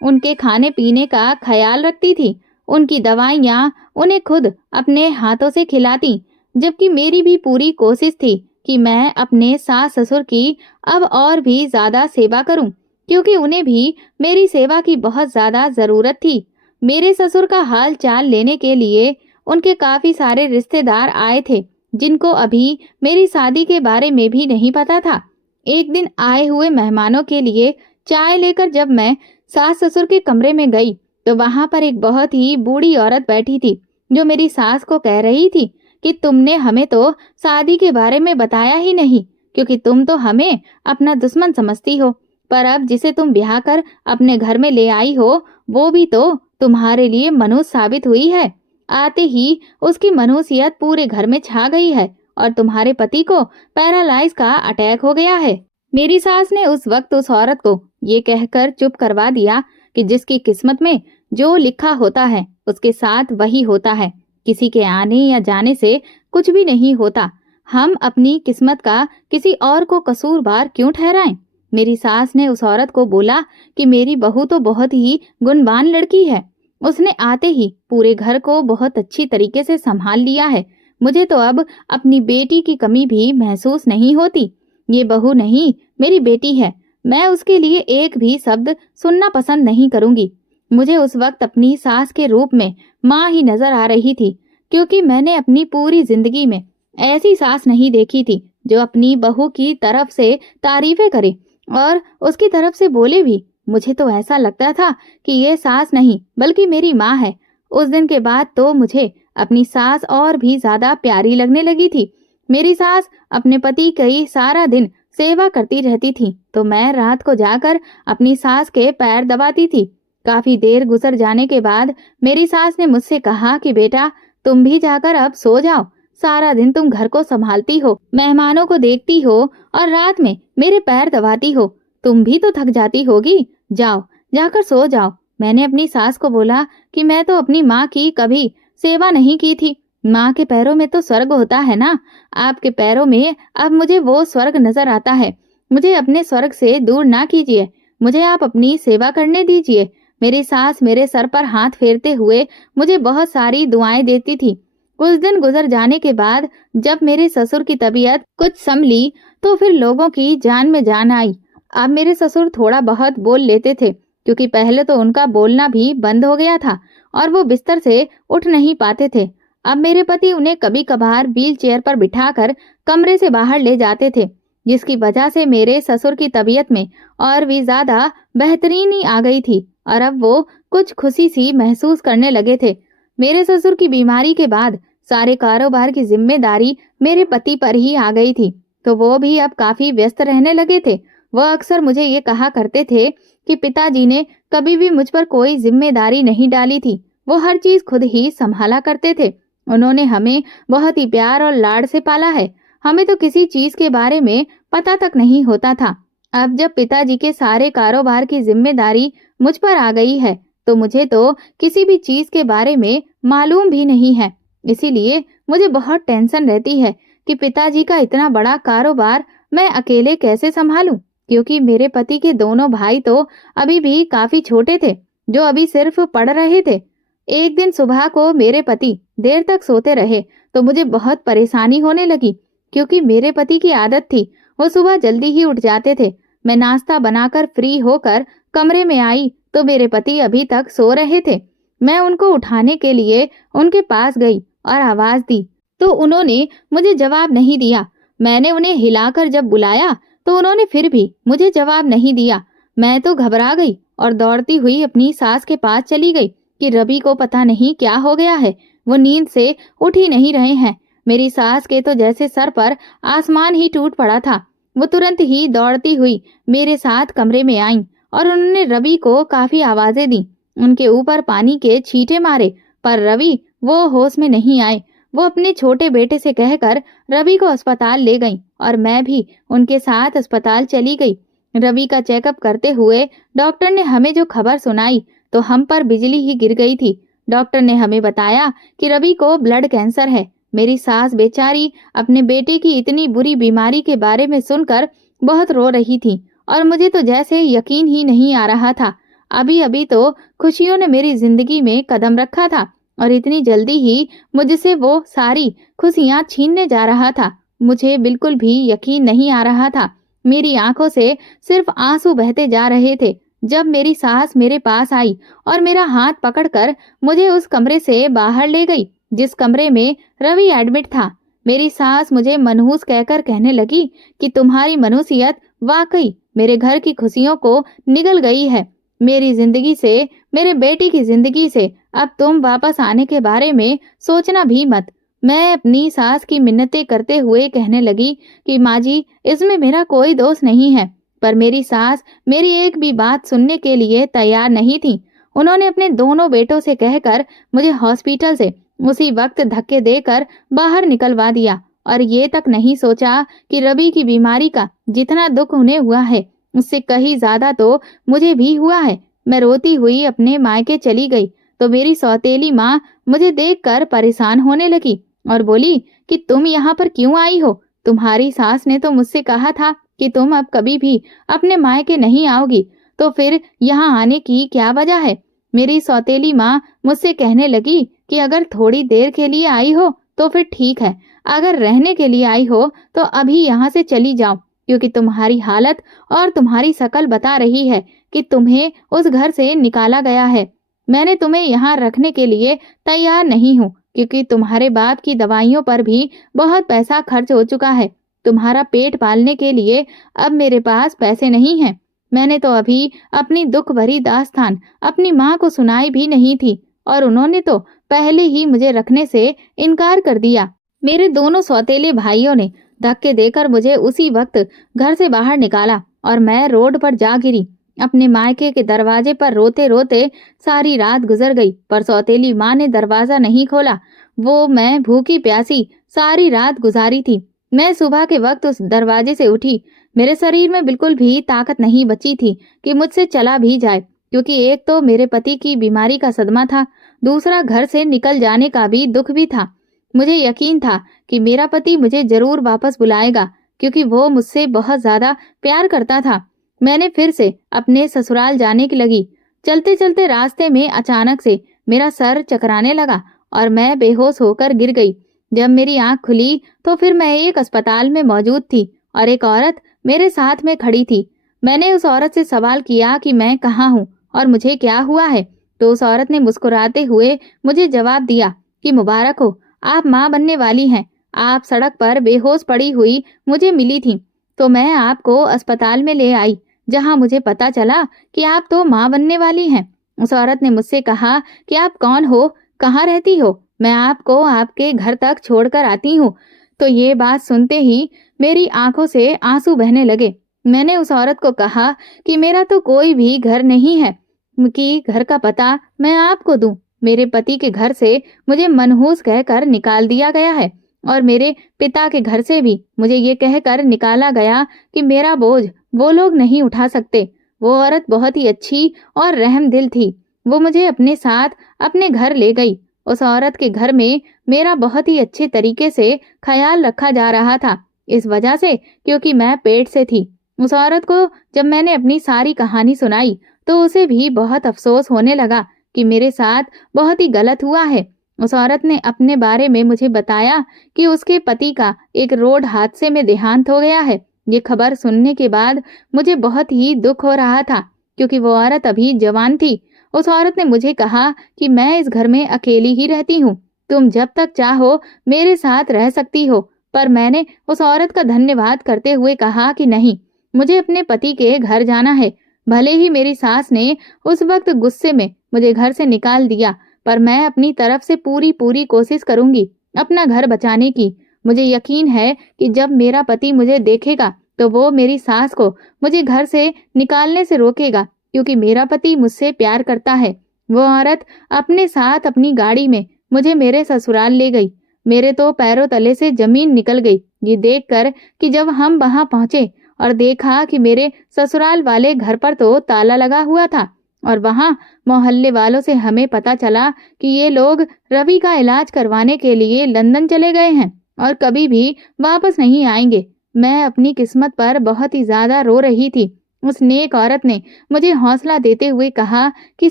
उनके खाने पीने का ख्याल रखती थी, उनकी दवाइयाँ उन्हें खुद अपने हाथों से खिलाती, जबकि मेरी भी पूरी कोशिश थी कि मैं अपने सास ससुर की अब और भी ज्यादा सेवा करूं, क्योंकि उन्हें भी मेरी सेवा की बहुत ज्यादा जरूरत थी। मेरे ससुर का हाल चाल लेने के लिए उनके काफी सारे रिश्तेदार आए थे, जिनको अभी मेरी शादी के बारे में भी नहीं पता था। एक दिन आए हुए मेहमानों के लिए चाय लेकर जब मैं सास ससुर के कमरे में गई, तो वहां पर एक बहुत ही बूढ़ी औरत बैठी थी, जो मेरी सास को कह रही थी कि तुमने हमें तो शादी के बारे में बताया ही नहीं, क्योंकि तुम तो हमें अपना दुश्मन समझती हो, पर अब जिसे तुम ब्याह कर अपने घर में ले आई हो, वो भी तो तुम्हारे लिए मनुष्य साबित हुई है। आते ही उसकी मनुष्यत पूरे घर में छा गई है। और तुम्हारे पति को पैरालाइज का अटैक हो गया है। मेरी सास ने उस वक्त उस औरत को ये कहकर चुप करवा दिया कि जिसकी किस्मत में जो लिखा होता है उसके साथ वही होता है। किसी के आने या जाने से कुछ भी नहीं होता। हम अपनी किस्मत का किसी और को कसूरवार क्यों ठहराएं? मेरी सास ने उस औरत को बोला कि मेरी बहू तो बहुत ही गुणवान लड़की है। उसने आते ही पूरे घर को बहुत अच्छी तरीके से संभाल लिया है। मुझे तो अब अपनी बेटी की कमी भी महसूस नहीं होती। ये बहू नहीं, मेरी बेटी है। मैं उसके लिए एक भी शब्द सुनना पसंद नहीं करूंगी। मुझे उस वक्त अपनी सास के रूप में माँ ही नजर आ रही थी, क्योंकि मैंने अपनी पूरी जिंदगी में ऐसी सास नहीं देखी थी जो अपनी बहू की तरफ से तारीफें करे और उसकी तरफ से बोले भी। मुझे तो ऐसा लगता था कि ये सास नहीं बल्कि मेरी माँ है। उस दिन के बाद तो मुझे अपनी सास और भी ज्यादा प्यारी लगने लगी थी। मेरी सास अपने पति की सारा दिन सेवा करती रहती थी, तो मैं रात को जाकर अपनी सास के पैर दबाती थी। काफी देर गुजर जाने के बाद मेरी सास ने मुझसे कहा कि बेटा, तुम भी जाकर अब सो जाओ। सारा दिन तुम घर को संभालती हो, मेहमानों को देखती हो और रात में मेरे पैर दबाती हो। तुम भी तो थक जाती होगी। जाओ, जाकर सो जाओ। मैंने अपनी सास को बोला कि मैं तो अपनी माँ की कभी सेवा नहीं की थी। माँ के पैरों में तो स्वर्ग होता है ना। आपके पैरों में अब मुझे वो स्वर्ग नजर आता है। मुझे अपने स्वर्ग से दूर ना कीजिए। मुझे आप अपनी सेवा करने दीजिए। मेरी सास मेरे सर पर हाथ फेरते हुए मुझे बहुत सारी दुआएं देती थी। कुछ दिन गुजर जाने के बाद जब मेरे ससुर की तबीयत कुछ संभली तो फिर लोगों की जान में जान आई। अब मेरे ससुर थोड़ा बहुत बोल लेते थे, क्योंकि पहले तो उनका बोलना भी बंद हो गया था और वो बिस्तर से उठ नहीं पाते थे। अब मेरे पति उन्हें कभी कभार व्हील चेयर पर बिठाकर कमरे से बाहर ले जाते थे, जिसकी वजह से मेरे ससुर की तबीयत में और भी ज्यादा बेहतरीनी आ गई थी और अब वो कुछ खुशी सी महसूस करने लगे थे। मेरे ससुर की बीमारी के बाद सारे कारोबार की जिम्मेदारी मेरे पति पर ही आ गई थी, तो वो भी अब काफी व्यस्त रहने लगे थे। वह अक्सर मुझे ये कहा करते थे कि पिताजी ने कभी भी मुझ पर कोई जिम्मेदारी नहीं डाली थी। वो हर चीज खुद ही संभाला करते थे। उन्होंने हमें बहुत ही प्यार और लाड से पाला है। हमें तो किसी चीज के बारे में पता तक नहीं होता था। अब जब पिताजी के सारे कारोबार की जिम्मेदारी मुझ पर आ गई है, तो मुझे तो किसी भी चीज के बारे में मालूम भी नहीं है। इसीलिए मुझे बहुत टेंशन रहती है कि पिताजी का इतना बड़ा कारोबार मैं अकेले कैसे संभालूं, क्योंकि मेरे पति के दोनों भाई तो अभी भी काफी छोटे थे, जो अभी सिर्फ पढ़ रहे थे। एक दिन सुबह को मेरे पति देर तक सोते रहे तो मुझे बहुत परेशानी होने लगी, क्योंकि मेरे पति की आदत थी वो सुबह जल्दी ही उठ जाते थे। मैं नाश्ता बनाकर फ्री होकर कमरे में आई तो मेरे पति अभी तक सो रहे थे। मैं उनको उठाने के लिए उनके पास गई और आवाज दी, तो उन्होंने मुझे जवाब नहीं दिया। मैंने उन्हें हिलाकर जब बुलाया तो उन्होंने फिर भी मुझे जवाब नहीं दिया। मैं तो घबरा गई और दौड़ती हुई अपनी सास के पास चली गई कि रवि को पता नहीं क्या हो गया है, वो नींद से उठ ही नहीं रहे हैं। मेरी सास के तो जैसे सर पर आसमान ही टूट पड़ा था। वो तुरंत ही दौड़ती हुई मेरे साथ कमरे में आईं और उन्होंने रवि को काफी आवाजें दी, उनके ऊपर पानी के छींटे मारे, पर रवि वो होश में नहीं आए। वो अपने छोटे बेटे से कहकर रवि को अस्पताल ले गईं और मैं भी उनके साथ अस्पताल चली गई। रवि का चेकअप करते हुए डॉक्टर ने हमें जो खबर सुनाई तो हम पर बिजली ही गिर गई थी। डॉक्टर ने हमें बताया कि रवि को ब्लड कैंसर है। मेरी सास बेचारी अपने बेटे की इतनी बुरी बीमारी के बारे में सुनकर बहुत रो रही थी और मुझे तो जैसे यकीन ही नहीं आ रहा था। अभी अभी तो खुशियों ने मेरी जिंदगी में कदम रखा था और इतनी जल्दी ही मुझसे वो सारी खुशियां छीनने जा रहा था। मुझे बिल्कुल भी यकीन नहीं आ रहा था। मेरी आंखों से सिर्फ आंसू बहते जा रहे थे जब मेरी सास मेरे पास आई और मेरा हाथ पकड़कर मुझे उस कमरे से बाहर ले गई जिस कमरे में रवि एडमिट था। मेरी सास मुझे मनहूस कहकर कहने लगी कि तुम्हारी मनहूसियत वाकई मेरे घर की खुशियों को निगल गई है। मेरी जिंदगी से, मेरे बेटी की जिंदगी से अब तुम वापस आने के बारे में सोचना भी मत। मैं अपनी सास की मिन्नतें करते हुए कहने लगी कि माँ जी, इसमें मेरा कोई दोष नहीं है, पर मेरी सास मेरी एक भी बात सुनने के लिए तैयार नहीं थी। उन्होंने अपने दोनों बेटों से कहकर मुझे हॉस्पिटल से उसी वक्त धक्के देकर बाहर निकलवा दिया और ये तक नहीं सोचा कि रवि की बीमारी का जितना दुख उन्हें हुआ है उससे कहीं ज्यादा तो मुझे भी हुआ है। मैं रोती हुई अपने मायके चली गई तो मेरी सौतेली माँ मुझे देखकर परेशान होने लगी और बोली कि तुम यहाँ पर क्यों आई हो? तुम्हारी सास ने तो मुझसे कहा था कि तुम अब कभी भी अपने मायके नहीं आओगी, तो फिर यहाँ आने की क्या वजह है? मेरी सौतेली माँ मुझसे कहने लगी कि अगर थोड़ी देर के लिए आई हो तो फिर ठीक है, अगर रहने के लिए आई हो तो अभी यहाँ से चली जाओ, क्योंकि तुम्हारी हालत और तुम्हारी शकल बता रही है कि तुम्हें उस घर से निकाला गया है। मैंने तुम्हें यहाँ रखने के लिए तैयार नहीं हूँ, क्योंकि तुम्हारे बाप की दवाइयों पर भी बहुत पैसा खर्च हो चुका है। तुम्हारा पेट पालने के लिए अब मेरे पास पैसे नहीं हैं। मैंने तो अभी अपनी दुख भरी दास्तान अपनी माँ को सुनाई भी नहीं थी और उन्होंने तो पहले ही मुझे रखने से इनकार कर दिया। मेरे दोनों सौतेले भाइयों ने धक्के देकर मुझे उसी वक्त घर से बाहर निकाला और मैं रोड पर जा गिरी। अपने मायके के दरवाजे पर रोते रोते सारी रात गुजर गई, पर सौतेली माँ ने दरवाजा नहीं खोला। वो मैं भूखी प्यासी सारी रात गुजारी थी। मैं सुबह के वक्त उस दरवाजे से उठी। मेरे शरीर में बिल्कुल भी ताकत नहीं बची थी कि मुझसे चला भी जाए, क्योंकि एक तो मेरे पति की बीमारी का सदमा था, दूसरा घर से निकल जाने का भी दुख भी था। मुझे यकीन था कि मेरा पति मुझे जरूर वापस बुलाएगा, क्योंकि वो मुझसे बहुत ज्यादा प्यार करता था। मैंने फिर से अपने ससुराल जाने की लगी। चलते चलते रास्ते में अचानक से मेरा सर चकराने लगा और मैं बेहोश होकर गिर गई। जब मेरी आंख खुली तो फिर मैं एक अस्पताल में मौजूद थी और एक औरत मेरे साथ में खड़ी थी। मैंने उस औरत से सवाल किया कि मैं कहाँ हूँ और मुझे क्या हुआ है, तो उस औरत ने मुस्कुराते हुए मुझे जवाब दिया कि मुबारक हो, आप माँ बनने वाली हैं। आप सड़क पर बेहोश पड़ी हुई मुझे मिली थी, तो मैं आपको अस्पताल में ले आई, जहाँ मुझे पता चला कि आप तो माँ बनने वाली हैं। उस औरत ने मुझसे कहा कि आप कौन हो, कहाँ रहती हो, मैं आपको आपके घर तक छोड़कर आती हूँ। तो ये बात सुनते ही मेरी आंखों से आंसू बहने लगे। मैंने उस औरत को कहा कि मेरा तो कोई भी घर नहीं है, कि घर का पता मैं आपको दूं। मेरे पति के घर से मुझे मनहूस कहकर निकाल दिया गया है और मेरे पिता के घर से भी मुझे ये कहकर निकाला गया कि मेरा बोझ वो लोग नहीं उठा सकते। वो औरत बहुत ही अच्छी और रहमदिल थी। वो मुझे अपने साथ अपने घर ले गई। उस औरत के घर में मेरा बहुत ही अच्छे तरीके से ख्याल रखा जा रहा था, इस वजह से क्योंकि मैं पेट से थी। उस औरत को जब मैंने अपनी सारी कहानी सुनाई तो उसे भी बहुत अफसोस होने लगा कि मेरे साथ बहुत ही गलत हुआ है। उस औरत ने अपने बारे में मुझे बताया कि उसके पति का एक रोड हादसे में देहांत हो गया है। ये खबर सुनने के बाद मुझे बहुत ही दुख हो रहा था, क्योंकि वो औरत अभी जवान थी। उस औरत ने मुझे कहा कि मैं इस घर में अकेली ही रहती हूँ, तुम जब तक चाहो मेरे साथ रह सकती हो। पर मैंने उस औरत का धन्यवाद करते हुए कहा कि नहीं, मुझे अपने पति के घर जाना है। भले ही मेरी सास ने उस वक्त गुस्से में मुझे घर से निकाल दिया, पर मैं अपनी तरफ से पूरी कोशिश करूंगी अपना घर बचाने की। मुझे यकीन है कि जब मेरा पति मुझे देखेगा तो वो मेरी सास को मुझे घर से निकालने से रोकेगा, क्योंकि मेरा पति मुझसे प्यार करता है। वो औरत अपने साथ अपनी गाड़ी में मुझे मेरे ससुराल ले गई। मेरे तो पैरों तले से जमीन निकल गई ये देखकर कि जब हम वहां पहुंचे और देखा कि मेरे ससुराल वाले घर पर तो ताला लगा हुआ था और वहां मोहल्ले वालों से हमें पता चला कि ये लोग रवि का इलाज करवाने के लिए लंदन चले गए हैं और कभी भी वापस नहीं आएंगे। मैं अपनी किस्मत पर बहुत ही ज्यादा रो रही थी। उस नेक औरत ने मुझे हौसला देते हुए कहा कि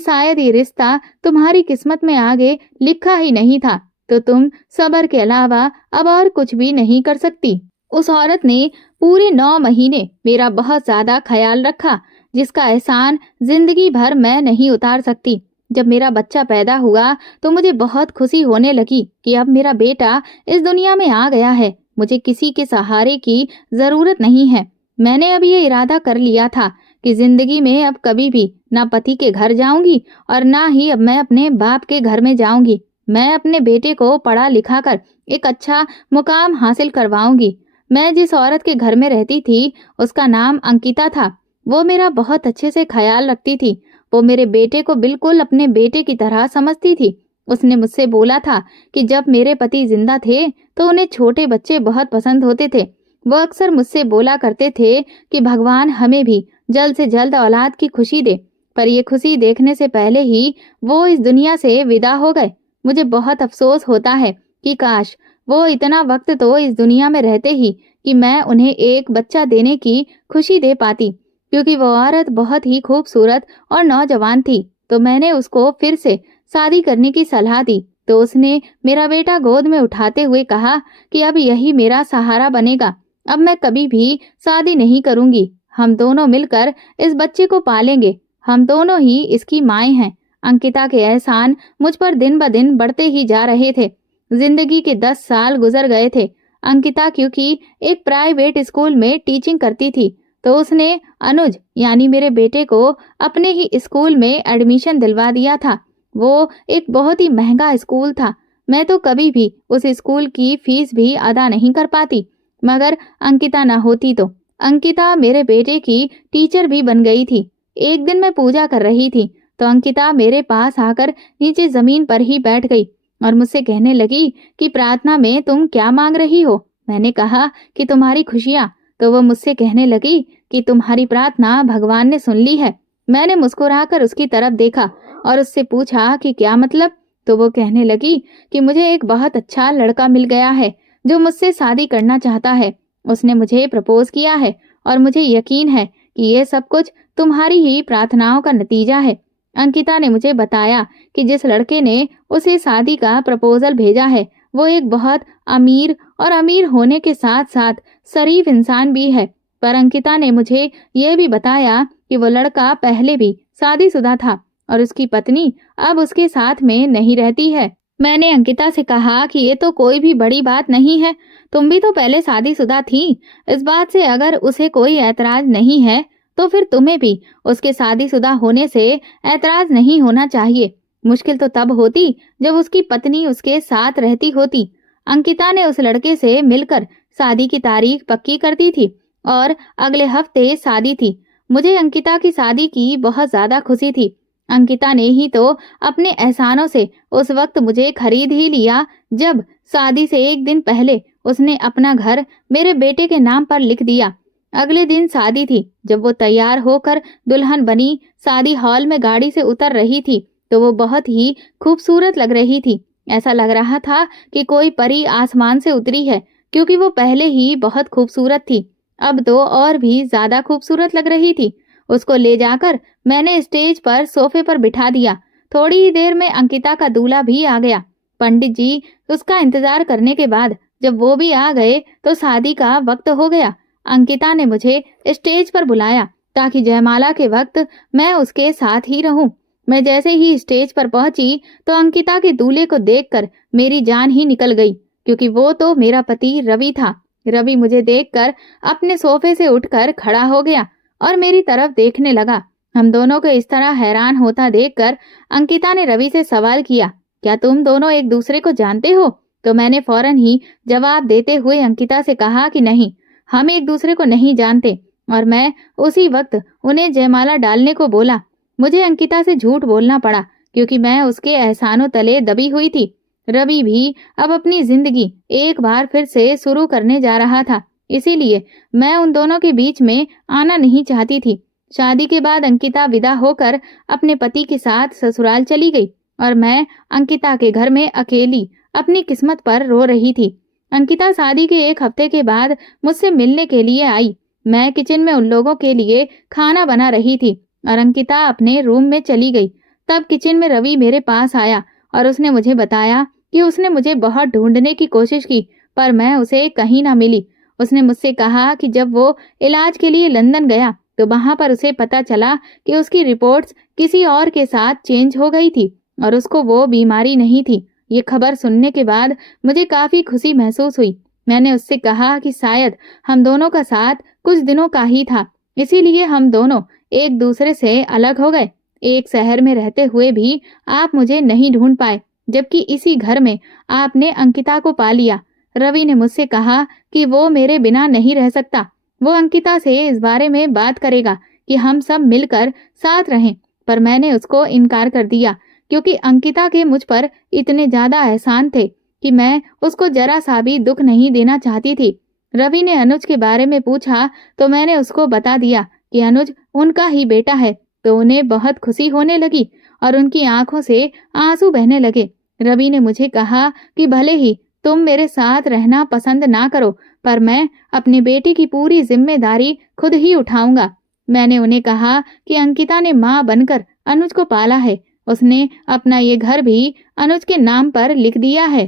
शायद ये रिश्ता तुम्हारी किस्मत में आगे लिखा ही नहीं था, तो तुम सब्र के अलावा अब और कुछ भी नहीं कर सकती। उस औरत ने पूरे 9 महीने मेरा बहुत ज्यादा ख्याल रखा, जिसका एहसान जिंदगी भर मैं नहीं उतार सकती। जब मेरा बच्चा पैदा हुआ तो मुझे बहुत खुशी होने लगी कि अब मेरा बेटा इस दुनिया में आ गया है। मुझे किसी के सहारे की जरूरत नहीं है। मैंने अब ये इरादा कर लिया था कि जिंदगी में अब कभी भी ना पति के घर जाऊंगी और ना ही अब मैं अपने बाप के घर में जाऊंगी। मैं अपने बेटे को पढ़ा लिखा कर एक अच्छा मुकाम हासिल करवाऊंगी। मैं जिस औरत के घर में रहती थी उसका नाम अंकिता था। वो मेरा बहुत अच्छे से ख्याल रखती थी। वो मेरे बेटे को बिल्कुल अपने बेटे की तरह समझती थी। उसने मुझसे बोला था कि जब मेरे पति जिंदा थे तो उन्हें छोटे बच्चे बहुत पसंद होते थे। वो अक्सर मुझसे बोला करते थे कि भगवान हमें भी जल्द से जल्द औलाद की खुशी दे, पर ये खुशी देखने से पहले ही वो इस दुनिया से विदा हो गए। मुझे बहुत अफसोस होता है कि काश वो इतना वक्त तो इस दुनिया में रहते ही कि मैं उन्हें एक बच्चा देने की खुशी दे पाती, क्योंकि वो औरत बहुत ही खूबसूरत और नौजवान थी। तो मैंने उसको फिर से शादी करने की सलाह दी, तो उसने मेरा बेटा गोद में उठाते हुए कहा कि अब यही मेरा सहारा बनेगा, अब मैं कभी भी शादी नहीं करूंगी, हम दोनों मिलकर इस बच्चे को पालेंगे, हम दोनों ही इसकी माएँ हैं। अंकिता के एहसान मुझ पर दिन ब दिन बढ़ते ही जा रहे थे। जिंदगी के 10 साल गुजर गए थे। अंकिता क्योंकि एक प्राइवेट स्कूल में टीचिंग करती थी, तो उसने अनुज यानी मेरे बेटे को अपने ही स्कूल में एडमिशन दिलवा दिया था। वो एक बहुत ही महंगा स्कूल था। मैं तो कभी भी उस स्कूल की फीस भी अदा नहीं कर पाती, मगर अंकिता न होती तो। अंकिता मेरे बेटे की टीचर भी बन गई थी। एक दिन मैं पूजा कर रही थी तो अंकिता मेरे पास आकर नीचे जमीन पर ही बैठ गई और मुझसे कहने लगी कि प्रार्थना में तुम क्या मांग रही हो। मैंने कहा कि तुम्हारी खुशियाँ। तो वो मुझसे कहने लगी कि तुम्हारी प्रार्थना भगवान ने सुन ली है। मैंने मुस्कुराकर उसकी तरफ देखा और उससे पूछा कि क्या मतलब। तो वो कहने लगी कि मुझे एक बहुत अच्छा लड़का मिल गया है जो मुझसे शादी करना चाहता है। उसने मुझे प्रपोज किया है और मुझे यकीन है कि ये सब कुछ तुम्हारी ही प्रार्थनाओं का नतीजा है। अंकिता ने मुझे बताया कि जिस लड़के ने उसे शादी का प्रपोजल भेजा है वो एक बहुत अमीर और अमीर होने के साथ साथ शरीफ इंसान भी है। पर अंकिता ने मुझे ये भी बताया कि वो लड़का पहले भी शादीशुदा था और उसकी पत्नी अब उसके साथ में नहीं रहती है। मैंने अंकिता से कहा कि ये तो कोई भी बड़ी बात नहीं है, तुम भी तो पहले शादीशुदा थी। इस बात से अगर उसे कोई ऐतराज नहीं है तो फिर तुम्हें भी उसके शादीशुदा होने से ऐतराज नहीं होना चाहिए। मुश्किल तो तब होती जब उसकी पत्नी उसके साथ रहती होती। अंकिता ने उस लड़के से मिलकर शादी की तारीख पक्की कर दी थी और अगले हफ्ते शादी थी। मुझे अंकिता की शादी की बहुत ज्यादा खुशी थी। अंकिता ने ही तो अपने एहसानों से उस वक्त मुझे खरीद ही लिया जब शादी से एक दिन पहले उसने अपना घर मेरे बेटे के नाम पर लिख दिया। अगले दिन शादी थी। जब वो तैयार होकर दुल्हन बनी शादी हॉल में गाड़ी से उतर रही थी तो वो बहुत ही खूबसूरत लग रही थी। ऐसा लग रहा था कि कोई परी आसमान से उतरी है, क्योंकि वो पहले ही बहुत खूबसूरत थी, अब तो और भी ज्यादा खूबसूरत लग रही थी। उसको ले जाकर मैंने स्टेज पर सोफे पर बिठा दिया। थोड़ी ही देर में अंकिता का दूल्हा भी आ गया। पंडित जी उसका इंतजार करने के बाद जब वो भी आ गए तो शादी का वक्त हो गया। अंकिता ने मुझे स्टेज पर बुलाया ताकि जयमाला के वक्त मैं उसके साथ ही रहूं। मैं जैसे ही स्टेज पर पहुंची तो अंकिता के दूल्हे को देखकर मेरी जान ही निकल गई, क्योंकि वो तो मेरा पति रवि था। रवि मुझे देखकर अपने सोफे से उठकर खड़ा हो गया और मेरी तरफ देखने लगा। हम दोनों को इस तरह हैरान होता देखकर अंकिता ने रवि से सवाल किया, क्या तुम दोनों एक दूसरे को जानते हो? तो मैंने फौरन ही जवाब देते हुए अंकिता से कहा कि नहीं, हम एक दूसरे को नहीं जानते, और मैं उसी वक्त उन्हें जयमाला डालने को बोला। मुझे अंकिता से झूठ बोलना पड़ा क्योंकि मैं उसके एहसानों तले दबी हुई थी। रवि भी अब अपनी जिंदगी एक बार फिर से शुरू करने जा रहा था, इसीलिए मैं उन दोनों के बीच में आना नहीं चाहती थी। शादी के बाद अंकिता विदा होकर अपने पति के साथ ससुराल चली गई और मैं अंकिता के घर में अकेली अपनी किस्मत पर रो रही थी। अंकिता शादी के एक हफ्ते के बाद मुझसे मिलने के लिए आई। मैं किचन में उन लोगों के लिए खाना बना रही थी और अंकिता अपने रूम में चली गई। तब किचन में रवि मेरे पास आया और उसने मुझे बताया कि उसने मुझे बहुत ढूंढने की कोशिश की पर मैं उसे कहीं ना मिली। उसने मुझसे कहा कि जब वो इलाज के लिए लंदन गया तो वहां पर उसे पता चला कि उसकी रिपोर्ट्स किसी और के साथ चेंज हो गई थी और उसको वो बीमारी नहीं थी। ये खबर सुनने के बाद मुझे काफी खुशी महसूस हुई। मैंने उससे कहा कि शायद हम दोनों का साथ कुछ दिनों का ही था, इसीलिए हम दोनों एक दूसरे से अलग हो गए। एक शहर में रहते हुए भी आप मुझे नहीं ढूंढ पाए, जबकि इसी घर में आपने अंकिता को पा लिया। रवि ने मुझसे कहा कि वो मेरे बिना नहीं रह सकता। वो अंकिता से इस बारे में बात करेगा कि हम सब मिलकर साथ रहें, पर मैंने उसको इनकार कर दिया क्योंकि अंकिता के मुझ पर इतने ज्यादा एहसान थे कि मैं उसको जरा सा भी दुख नहीं देना चाहती थी। रवि ने अनुज के बारे में पूछा तो मैंने उसको बता दिया कि अनुज उनका ही बेटा है, तो उन्हें बहुत खुशी होने लगी और उनकी आंखों से आंसू बहने लगे। रवि ने मुझे कहा कि भले ही तुम मेरे साथ रहना पसंद ना करो, पर मैं अपनी बेटी की पूरी जिम्मेदारी खुद ही उठाऊंगा। मैंने उन्हें कहा कि अंकिता ने माँ बनकर अनुज को पाला है, उसने अपना ये घर भी अनुज के नाम पर लिख दिया है।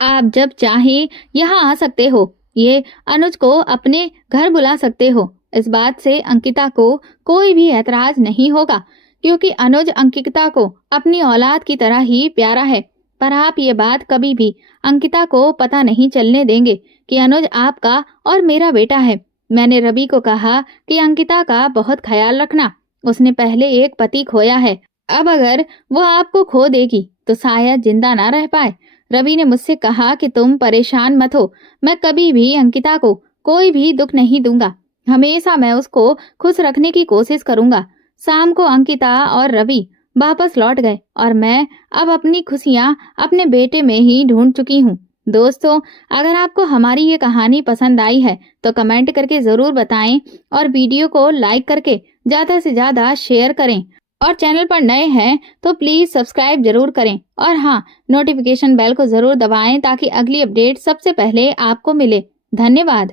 आप जब चाहे यहाँ आ सकते हो, ये अनुज को अपने घर बुला सकते हो। इस बात से अंकिता को कोई भी ऐतराज नहीं होगा, क्योंकि अनुज अंकिता को अपनी औलाद की तरह ही प्यारा है। पर आप ये बात कभी भी अंकिता को पता नहीं चलने देंगे कि अनुज आपका और मेरा बेटा है। मैंने रवि को कहा कि अंकिता का बहुत ख्याल रखना, उसने पहले एक पति खोया है, अब अगर वो आपको खो देगी तो शायद जिंदा ना रह पाए। रवि ने मुझसे कहा कि तुम परेशान मत हो, मैं कभी भी अंकिता को कोई भी दुख नहीं दूंगा, हमेशा मैं उसको खुश रखने की कोशिश करूंगा। शाम को अंकिता और रवि वापस लौट गए और मैं अब अपनी खुशियां अपने बेटे में ही ढूंढ चुकी हूँ। दोस्तों, अगर आपको हमारी ये कहानी पसंद आई है तो कमेंट करके जरूर बताएं और वीडियो को लाइक करके ज्यादा से ज्यादा शेयर करें। और चैनल पर नए हैं तो प्लीज सब्सक्राइब जरूर करें और हाँ, नोटिफिकेशन बेल को जरूर दबाएं ताकि अगली अपडेट सबसे पहले आपको मिले। धन्यवाद।